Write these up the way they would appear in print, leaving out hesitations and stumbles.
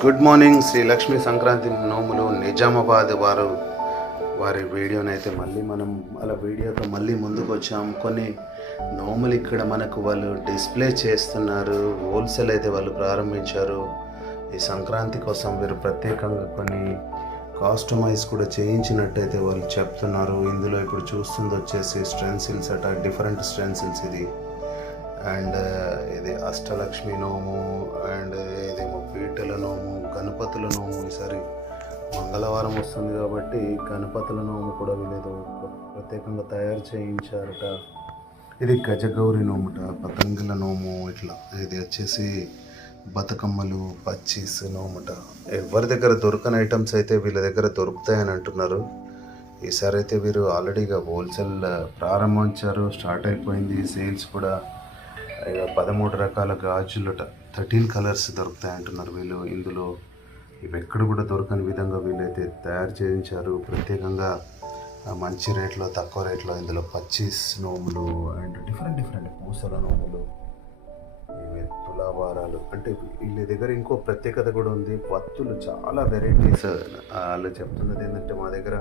Good morning. Shri Lakshmi Sankranti నోములు నిజామాబాద్ వారి వీడియోనైతే మళ్ళీ మనం వీడియోతో మళ్ళీ ముందుకు వచ్చాము. కొన్ని నోములు ఇక్కడ మనకు వాళ్ళు డిస్ప్లే చేస్తున్నారు. హోల్సేల్ అయితే వాళ్ళు ప్రారంభించారు. ఈ సంక్రాంతి కోసం వీరు ప్రత్యేకంగా కొన్ని కాస్టమైజ్ కూడా చేయించినట్టయితే వాళ్ళు చెప్తున్నారు. ఇందులో ఇప్పుడు చూస్తుంది వచ్చేసి స్టెన్సిల్స్ అట, డిఫరెంట్ స్టెన్సిల్స్. ఇది అండ్ ఇది అష్టలక్ష్మి నోము, అండ్ ఇదేమో పీటల నోము, గణపతుల నోము. ఈసారి మంగళవారం వస్తుంది కాబట్టి గణపతుల నోము కూడా వీళ్ళేదో ప్రత్యేకంగా తయారు చేయించారట. ఇది గజగౌరి నోముట, పతంగుల నోము. ఇట్లా ఇది వచ్చేసి బతుకమ్మలు, పచ్చీస్ నోముట. ఎవరి దగ్గర దొరకని ఐటమ్స్ అయితే వీళ్ళ దగ్గర దొరుకుతాయని అంటున్నారు. ఈసారి అయితే వీరు ఆల్రెడీగా హోల్సేల్ ప్రారంభించారు, స్టార్ట్ అయిపోయింది సేల్స్ కూడా. 13 రకాల గాజులుట, 13 కలర్స్ దొరుకుతాయి అంటున్నారు వీళ్ళు. ఇందులో ఇవి ఎక్కడ కూడా దొరకని విధంగా వీళ్ళైతే తయారు చేయించారు ప్రత్యేకంగా. మంచి రేట్లో, తక్కువ రేట్లో ఇందులో పచ్చీస్ నోములు అండ్ డిఫరెంట్ పూసల నోములు, ఇవి తులాభారాలు. అంటే వీళ్ళ దగ్గర ఇంకో ప్రత్యేకత కూడా ఉంది. వత్తులు చాలా వెరైటీస్. వాళ్ళు చెప్తున్నది ఏంటంటే మా దగ్గర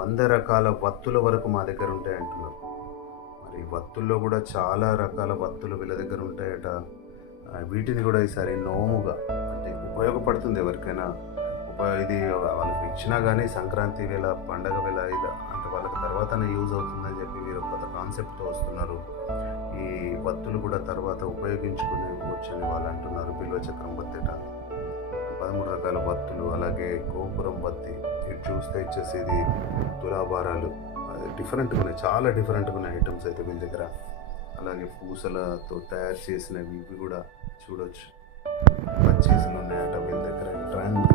100 రకాల వత్తుల వరకు మా దగ్గర ఉంటాయి అంటున్నారు. మరి వత్తుల్లో కూడా చాలా రకాల వత్తులు వీళ్ళ దగ్గర ఉంటాయట. వీటిని కూడా ఈసారి నోముగా అంటే ఉపయోగపడుతుంది ఎవరికైనా. ఇది వాళ్ళకి ఇచ్చినా కానీ సంక్రాంతి వేళ, పండగ వేళ ఇది అంటే వాళ్ళకి తర్వాతనే యూజ్ అవుతుందని చెప్పి వీరు కొత్త కాన్సెప్ట్తో వస్తున్నారు. ఈ వత్తులు కూడా తర్వాత ఉపయోగించుకునేవచ్చని వాళ్ళు అంటున్నారు. బిల్వ చక్రం బత్తెట, 13 రకాల వత్తులు, అలాగే గోపురం బత్తి. ఇది చూస్తే ఇచ్చేసి ఇది తులాభారాలు. డిఫరెంట్గా ఉన్నాయి, చాలా డిఫరెంట్గా ఉన్నాయి ఐటమ్స్ అయితే వీళ్ళ దగ్గర. అలాగే పూసలతో తయారు చేసినవి ఇవి కూడా చూడవచ్చు. పచ్చీసులు ఉన్నాయట వీళ్ళ దగ్గర.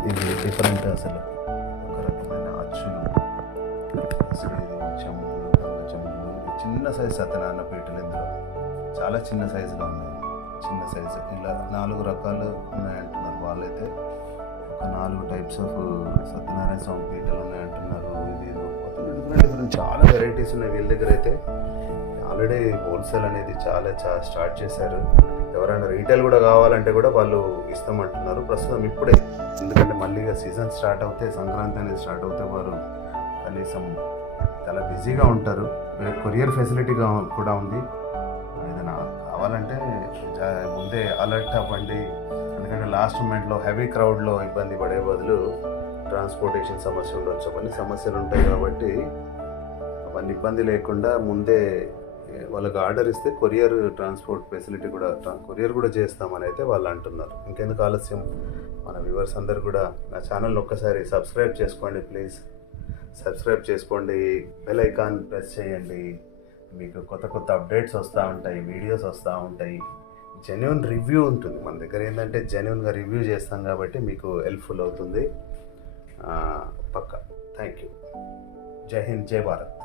ఇది డిఫరెంట్ అసలు, ఒక రకమైన అచ్చులు. అసలు ఇది చెమ్ములు, చిన్న సైజు సత్యనారాయణ పీటలు. ఇందులో చాలా చిన్న సైజులో ఉన్నాయి, చిన్న సైజు. ఇలా 4 రకాలు ఉన్నాయంటున్నారు వాళ్ళైతే. ఒక 4 టైప్స్ ఆఫ్ సత్యనారాయణ స్వామి పీటలు ఉన్నాయంటున్నారు. ఇది డిఫరెంట్ చాలా వెరైటీస్ ఉన్నాయి వీళ్ళ దగ్గర అయితే. ఆల్రెడీ హోల్సేల్ అనేది చాలా స్టార్ట్ చేశారు. ఎవరైనా రీటైల్ కూడా కావాలంటే కూడా వాళ్ళు ఇస్తామంటున్నారు ప్రస్తుతం ఇప్పుడే. ఎందుకంటే మళ్ళీ సీజన్ స్టార్ట్ అవుతే, సంక్రాంతి అనేది స్టార్ట్ అవుతే వారు కనీసం చాలా బిజీగా ఉంటారు. కొరియర్ ఫెసిలిటీ కూడా ఉంది. ఏదైనా కావాలంటే ముందే అలర్ట్ అవ్వండి. ఎందుకంటే లాస్ట్ మూమెంట్లో హెవీ క్రౌడ్లో ఇబ్బంది పడే బదులు ట్రాన్స్పోర్టేషన్ సమస్య ఉండొచ్చు, అవన్నీ సమస్యలు ఉంటాయి. కాబట్టి అవన్నీ ఇబ్బంది లేకుండా ముందే వాళ్ళకి ఆర్డర్ ఇస్తే కొరియర్ ట్రాన్స్పోర్ట్ ఫెసిలిటీ కూడా, కొరియర్ కూడా చేస్తామని అయితే వాళ్ళు అంటున్నారు. ఇంకెందుకు ఆలస్యం, మన వ్యూవర్స్ అందరు కూడా నా ఛానల్ ఒక్కసారి సబ్స్క్రైబ్ చేసుకోండి ప్లీజ్. సబ్స్క్రైబ్ చేసుకోండి, బెల్ ఐకాన్ ప్రెస్ చేయండి. మీకు కొత్త అప్డేట్స్ వస్తూ ఉంటాయి, వీడియోస్ వస్తూ ఉంటాయి. జెన్యున్ రివ్యూ ఉంటుంది మన దగ్గర. ఏంటంటే జెన్యున్గా రివ్యూ చేస్తాం కాబట్టి మీకు హెల్ప్ఫుల్ అవుతుంది పక్కా. Thank you. జై హింద్, జై భారత్.